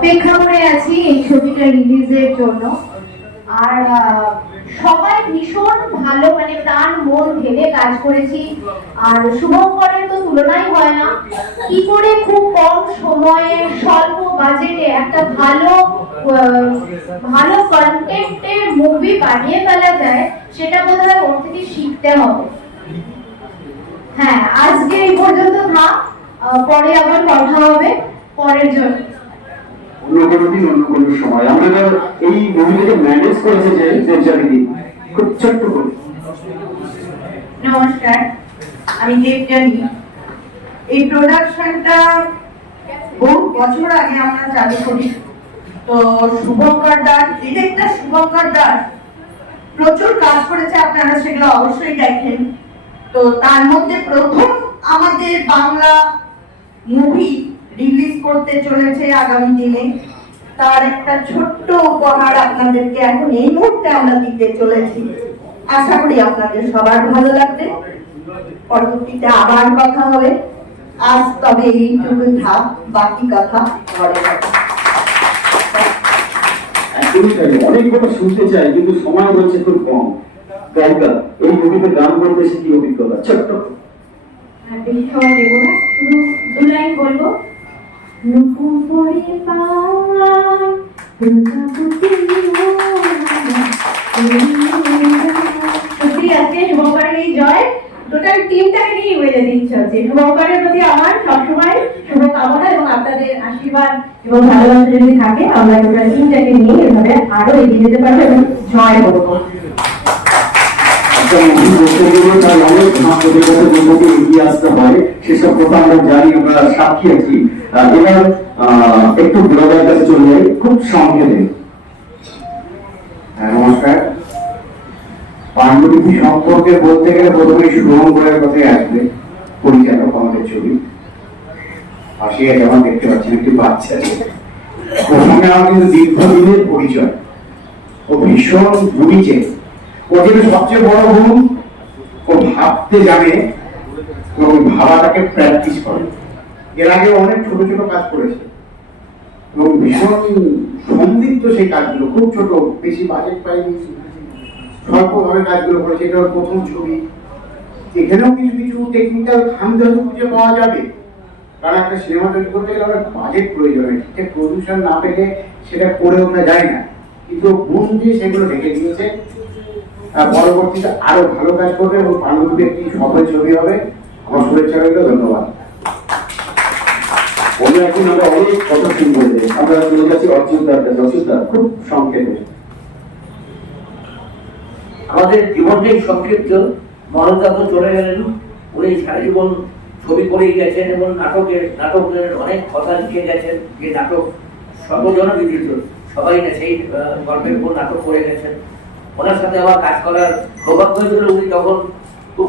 অপেক্ষা করে আছি এই ছবিটা রিলিজের জন্য। আর সবাই ভীষণ ভালো মানে প্রাণ, মন ভেবে কাজ করেছি। আর শুভঙ্করের তো তুলনাই হয় না। কি করে খুব কম সময়ে, স্বল্প বাজেটে একটা ভালো ভালো কন্টেন্টের মুভি বানিয়ে ফেলা যায়, সেটা বোধহয় ওর থেকে শিখতে হবে। হ্যাঁ আজকে এই পর্যন্ত থাক পরে আবার কথা হবে, পরের জন্য। অন্য কোনো দিন অন্য কোনো সময়। আমরা এই মুভিটাকে ম্যানেজ করেছে যে দেবজানি খুব ছোট্ট করে। নমস্কার, আমি দেবজানি এই প্রোডাকশনটা বহু বছর আগে আমরা চালু করি। তো শুভঙ্কর দাস, ডিরেক্টর শুভঙ্কর দাস প্রচুর কাজ করেছে, আপনারা সেগুলো অবশ্যই দেখেন। তো তার মধ্যে প্রথম আমাদের বাংলা মুভি রিলিজ করতে চলেছে আগামী দিনে। তার একটা ছোট্ট উপহার আপনাদেরকে এখন এই মুহূর্তে আমরা দিতে চলেছি। আশা করি আপনাদের সবার ভালো লাগবে। পরবর্তীতে আবার কথা হবে। আজ তবে এইটুকু থাক বাকি কথা পরে হবে। অনেক কথা শুনতে চাই কিন্তু সময় হচ্ছে খুব কম। গায়িকা এই মুভিতে গান করতে এসে কি অভিজ্ঞতা? ছোট্ট। করে। বেশি সময় দেবো না। শুধু দু লাইন বলব। পরে পাওয়া দুর্গাপতি সত্যি আজকে শুভঙ্করের এই জয় টোটাল টিমটাকে নিয়ে হচ্ছে শুভঙ্করের প্রতি আমার সবসময় শুভকামনা এবং আপনাদের আশীর্বাদ এবং ভালোবাসা যদি থাকে আমরা টোটাল টিমটাকে নিয়ে এভাবে আরও এগিয়ে যেতে পারব এবং জয় করব এগিয়ে পাণ্ডুলিপি সম্পর্কে বলতে গেলে প্রথমে শুভঙ্করের কথাই আসবে পরিচালক আমাদের ছবি হাসিয়া যেমন দেখতে পাচ্ছেন একটি বাচ্চা আমার কিন্তু দীর্ঘদিনের পরিচয় ও ভীষণ গুণিছে ও সবচেয়ে বড় গুণ ও ভাবতে জানে এবং ভাবাটাকে প্র্যাকটিস করে। এর আগে অনেক ছোট ছোট কাজ করেছে। এবং ভীষণ সমৃদ্ধ সেই কাজগুলো, খুব ছোট, বেশি বাজেট পাইনি। স্বল্পভাবে কাজগুলো করেছে, এটা প্রথম ছবি। এখানেও কিছু কিছু টেকনিক্যাল খামতে খুঁজে পাওয়া যাবে। কারণ একটা সিনেমা তৈরি করতে গেলে অনেক বাজেট প্রয়োজন হয়। ঠিকঠাক প্রডিউসার না পেলে সেটা করে ওঠা যায় না। কিন্তু গুণ দিয়ে সেগুলো ঢেকে দিয়েছে। পরবর্তীতে আরও ভালো কাজ করবে এবং পাণ্ডুলিপি একটি সফল ছবি হবে? আমার শুভেচ্ছা রইল, ধন্যবাদ। অন্য এখন আমরা অনেক আমরা চলে যাচ্ছি কাছে খুব সংক্ষেপে। আমাদের জীবনটাই সংক্ষিপ্ত। মরণদা তো চলে গেলেন, উনি সারা জীবন ছবি করেই গেছেন এবং নাটকের নাটকের অনেক কথা লিখে গেছেন। যে নাটক সর্বজনবিদিত। সবাই সেই গল্পের উপর নাটক করে গেছেন। ওনার সাথে আমার কাজ করার সৌভাগ্য হয়েছিল উনি খুব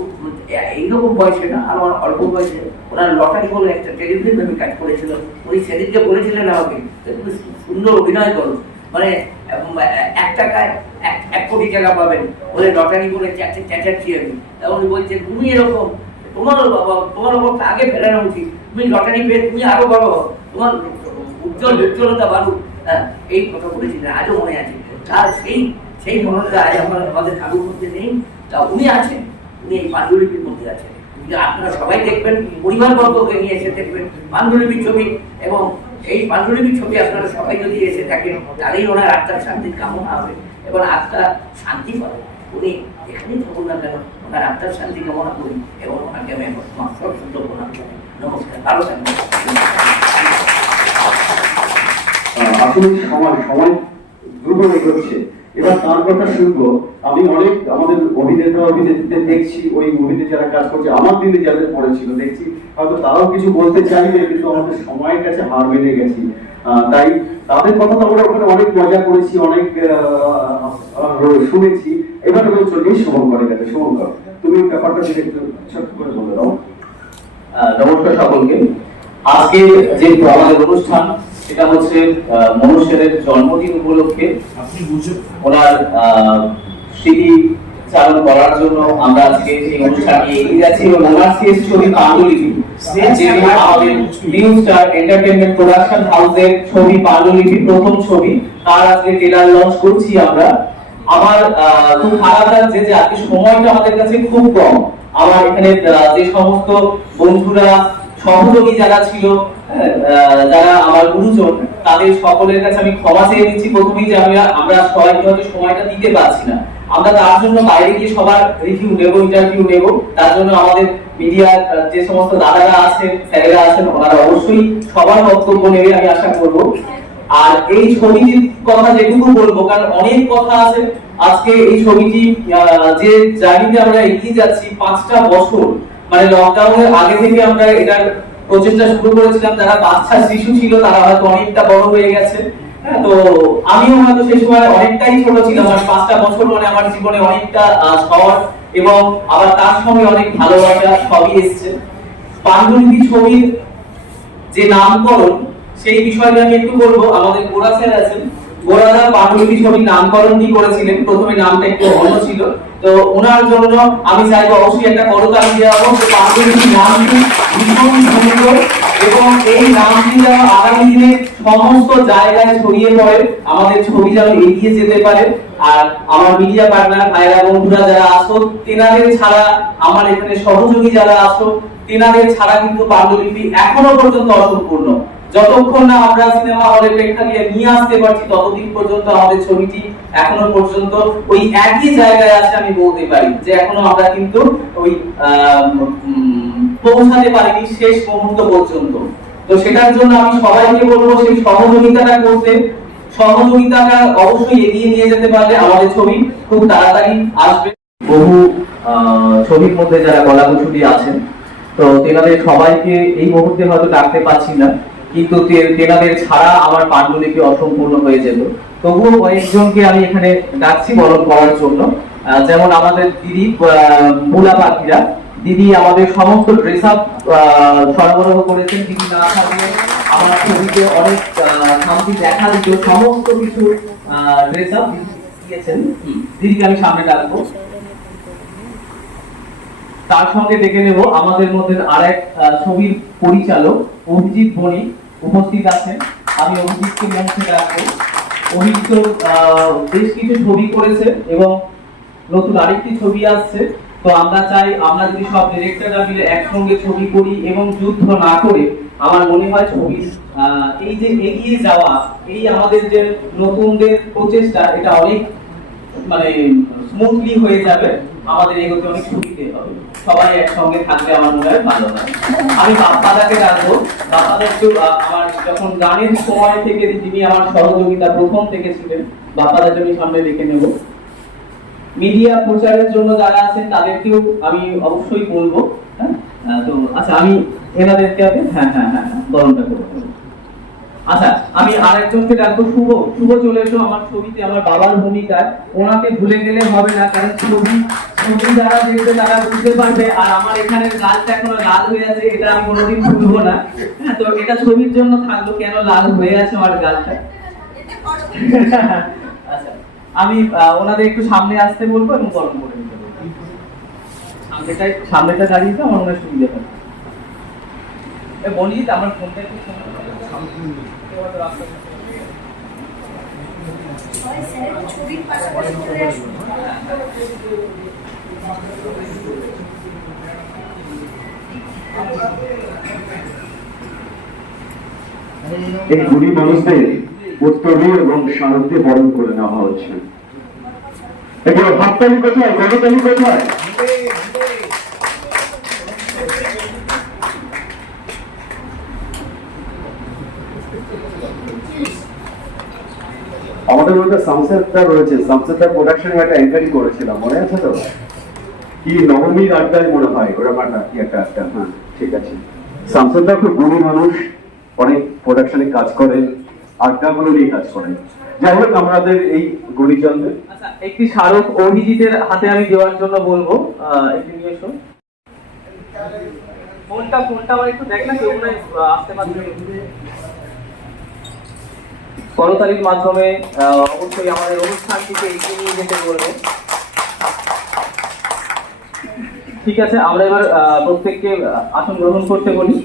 এইরকম বয়সে না আমার অল্প বয়সে ওনার লটারি বলে একটা টেলিভিশন আমি কাজ করেছিল উনি সেদিনকে বলেছিলেন আমাকে সুন্দর অভিনয় করো মানে এক টাকায় এক কোটি টাকা পাবেন। বলে লটারি চারটে চেঁচাচ্ছি আমি। উনি বলছেন তুমি এরকম তোমার বাবা তোমার অবস্থা আগে ফেরানো উচিত। তুমি লটারি পেয়ে তুমি আরও বড়। তোমার উজ্জ্বল উজ্জ্বলতা বাড়ুক। হ্যাঁ, এই কথা বলেছিলেন আজও মনে আছে। আর সেই সেই মনটা আজ আমার আমাদের ঠাকুর মধ্যে নেই। তা উনি আছেন, উনি এই পাণ্ডুলিপির মধ্যে আছেন আপনারা সবাই দেখবেন পরিবার বর্গকে নিয়ে এসে দেখবেন পাণ্ডুলিপির ছবি এবং এই পাণ্ডুলিপির ছবি আপনারা সবাই যদি এসে থাকেন, তাহলেই ওনার আত্মার শান্তির কামনা হবে। এবং আত্মা শান্তি পাবে। উনি এখানেই থাকুন না কেন, ওনার আত্মার শান্তি কামনা করি এবং ওনাকে আমি সব শুদ্ধ প্রণাম করি নমস্কার, ভালো থাকবেন। আসলে সময় সময় দ্রুত এগোচ্ছে। এবার তার কথা শুনব। আমি অনেক আমাদের অভিনেতা অভিনেত্রীদের দেখছি, ওই মুভিতে যারা কাজ করছে, আমার দিনে যাদের পড়েছিল, দেখছি। হয়তো তারাও কিছু বলতে চাইবে, কিন্তু আমাদের সময়ের কাছে হার মেনে গেছি। তাই তাদের কথা তো আমরা ওখানে অনেক মজা করেছি, অনেক শুনেছি। এবার আমি যাই শুভঙ্করের কাছে। শুভঙ্কর, তুমি ব্যাপারটা যদি একটু ছোট্ট করে বলে দাও। নমস্কার সকলকে। আজকে যে আমাদের অনুষ্ঠান সেটা হচ্ছে মনুষ্যের জন্মদিন উপলক্ষে ওনার স্মৃতি চালন করার জন্য আমরা আজকে এই অনুষ্ঠানে এগিয়ে যাচ্ছি এবং ওনার শেষ ছবি পাণ্ডুলিপি। আমাদের নিউ স্টার এন্টারটেইনমেন্ট প্রোডাকশন হাউসের ছবি পাণ্ডুলিপি প্রথম ছবি। তার আজকে ট্রেলার লঞ্চ করছি আমরা। আমার খুব খারাপ লাগছে যে আজকে সময়টা আমাদের কাছে খুব কম। আমার এখানে যে সমস্ত বন্ধুরা সহযোগী যারা ছিল যারা আমার গুরুজন, তাদের সকলের কাছে আমি ক্ষমা চেয়ে নিচ্ছি প্রথমেই যে আমি আমরা সবাইকে হয়তো সময়টা দিতে পারছি না। আমরা তার জন্য বাইরে গিয়ে সবার রিভিউ নেব ইন্টারভিউ নেব। তার জন্য আমাদের মিডিয়ার যে সমস্ত দাদারা আছেন, স্যারেরা আছেন, ওনারা অবশ্যই সবার বক্তব্য নেবে আমি আশা করব। আর এই ছবিটির কথা যেটুকু বলব, কারণ অনেক কথা আছে। আজকে এই ছবিটি যে জার্নিতে আমরা এগিয়ে যাচ্ছি পাঁচটা বছর মানে লকডাউনের আগে থেকে আমরা এটার প্রচেষ্টা শুরু করেছিলাম। যারা বাচ্চা শিশু ছিল তারা হয়তো অনেকটা বড় হয়ে গেছে। হ্যাঁ, তো আমিও হয়তো সেই সময় অনেকটাই ছোট ছিলাম। আর পাঁচটা বছর মানে আমার জীবনে অনেকটা ঝড় এবং আবার তার সঙ্গে অনেক ভালোবাসা সবই এসছে। পাণ্ডুলিপি ছবির যে নামকরণ সেই বিষয়টা আমি একটু বলব। আমাদের গোড়া স্যার আছেন। গোড়াদা পাণ্ডুলিপি ছবির নামকরণটি করেছিলেন? প্রথমে নামটা একটু অন্য ছিল। তো ওনার জন্য আমি চাইব অবশ্যই একটা করতালি নামটি ভীষণ সুন্দর এবং এই নামটি যেন আগামী দিনে সমস্ত জায়গায় ছড়িয়ে পড়ে, আমাদের ছবি যেন এগিয়ে যেতে পারে। আর আমার মিডিয়া পার্টনার ভাইরা বন্ধুরা যারা আসো তেনাদের ছাড়া আমার এখানে সহযোগী যারা আসো তেনাদের ছাড়া কিন্তু পাণ্ডুলিপি এখনও পর্যন্ত অসম্পূর্ণ। যতক্ষণ না আমরা সিনেমা হলে প্রেক্ষাগৃহে নিয়ে আসতে পারছি, ততদিন পর্যন্ত আমাদের ছবিটি এখনও পর্যন্ত ওই একই জায়গায় আছে আমি বলতে পারি যে এখনও আমরা কিন্তু ওই পৌঁছাতে পারিনি শেষ মুহূর্ত পর্যন্ত। তো সেটার জন্য আমি সবাইকে বলব সেই সহযোগিতাটা করতে। সহযোগিতাটা অবশ্যই এগিয়ে নিয়ে যেতে পারলে আমাদের ছবি খুব তাড়াতাড়ি আসবে। বহু ছবির মধ্যে যারা কলাকুশলী আছেন, তো তেনাদের সবাইকে এই মুহূর্তে হয়তো ডাকতে পারছি না। কিন্তু তেনাদের ছাড়া আমার পাণ্ডুলিপি অসম্পূর্ণ হয়ে যেত। তবুও কয়েকজনকে আমি এখানে ডাকছি বরণ করার জন্য। যেমন আমাদের দিদি মুলা পাখিরা। দিদি আমাদের সমস্ত ড্রেস আপ সরবরাহ করেছেন। দিদি না থাকলে আমার ছবিতে অনেক খামতি দেখা দিত। সমস্ত কিছু ড্রেস আপ দিয়েছেন। দিদিকে আমি সামনে ডাকবো। তার সঙ্গে ডেকে নেব আমাদের মধ্যে আরেক আহ, ছবির পরিচালক অভিজিৎ বণিক। উপস্থিত আছেন। আমি অভিজিৎকে মঞ্চে ডাকবো। অভিজিৎ বেশ কিছু ছবি করেছে এবং নতুন আরেকটি ছবি আসছে। তো আমরা চাই, আমরা যদি সব ডিরেক্টররা মিলে একসঙ্গে ছবি করি এবং যুদ্ধ না করে, আমার মনে হয় ছবি এই যে এগিয়ে যাওয়া, এই আমাদের যে নতুনদের প্রচেষ্টা, এটা অনেক মানে স্মুথলি হয়ে যাবে। আমাদের এগোতে অনেক সুবিধে হবে। সবাই একসঙ্গে থাকলে আমার মনে হয় ভালো হয়। আমি বাপ্পাদাকে ডাকবো। বাপ্পাদা একটু আমার যখন গানের সময় থেকে যিনি আমার সহযোগিতা প্রথম থেকে ছিলেন বাপ্পাদাকে আমি সামনে রেখে নেব। মিডিয়া প্রচারের জন্য যারা আছেন, তাদেরকেও আমি অবশ্যই বলব। হ্যাঁ? তো আচ্ছা আমি এনাদেরকে হ্যাঁ হ্যাঁ হ্যাঁ হ্যাঁ বরণটা করে দেবো। আচ্ছা আমি আরেকজনকে ডাকবো শুভ শুভ চলে এসো আমার ছবিতে আমার বাবার ভূমিকায় ওনাকে ভুলে গেলে হবে না কারণ ছবি ছবি যারা দেখবে তারা বুঝতে পারবে আর আমার এখানে লালটা এখনও লাল হয়ে আছে এটা আমি কোনোদিন ভুলবো না। হ্যাঁ, তো এটা ছবির জন্য থাকল কেন লাল হয়ে আছে আমার গালটা? আচ্ছা আমি ওনাদের একটু সামনে আসতে বলব এবং গরম করে নিতে বলব। সামনেটাই সামনেটা দাঁড়িয়ে তো আমার মনে সুবিধা হবে। বলি আমার ফোনটা একটু এই গরিব মানুষদের উত্তরী এবং শারদে বরণ করে নেওয়া হচ্ছে। এগুলো হাততালি কোথায় গণতালি কোথায়? আমাদের মধ্যে সামসেদটা রয়েছে। সামসেদটা প্রোডাকশনে একটা এন্ট্রি করেছিলাম, মনে আছে তো? কি নবমীর আড্ডায় মনে হয়, ওরা মাটা কি একটা আড্ডা? হ্যাঁ ঠিক আছে। সামসেদটা খুব গুণী মানুষ, অনেক প্রোডাকশনে কাজ করেন আড্ডাগুলো নিয়ে কাজ করেন যাই হোক, আমাদের এই গুণীজনদের। আচ্ছা একটি স্মারক অভিজিতের হাতে আমি দেওয়ার জন্য বলব একটু নিয়ে এসো। ফোনটা ফোনটা আমার একটু দেখ না কেউ আসতে পারছে। করতালির মাধ্যমে অবশ্যই আমাদের অনুষ্ঠানটিকে এগিয়ে নিয়ে যেতে বলবে। ঠিক আছে, আমরা এবার প্রত্যেককে আসন গ্রহণ করতে বলি।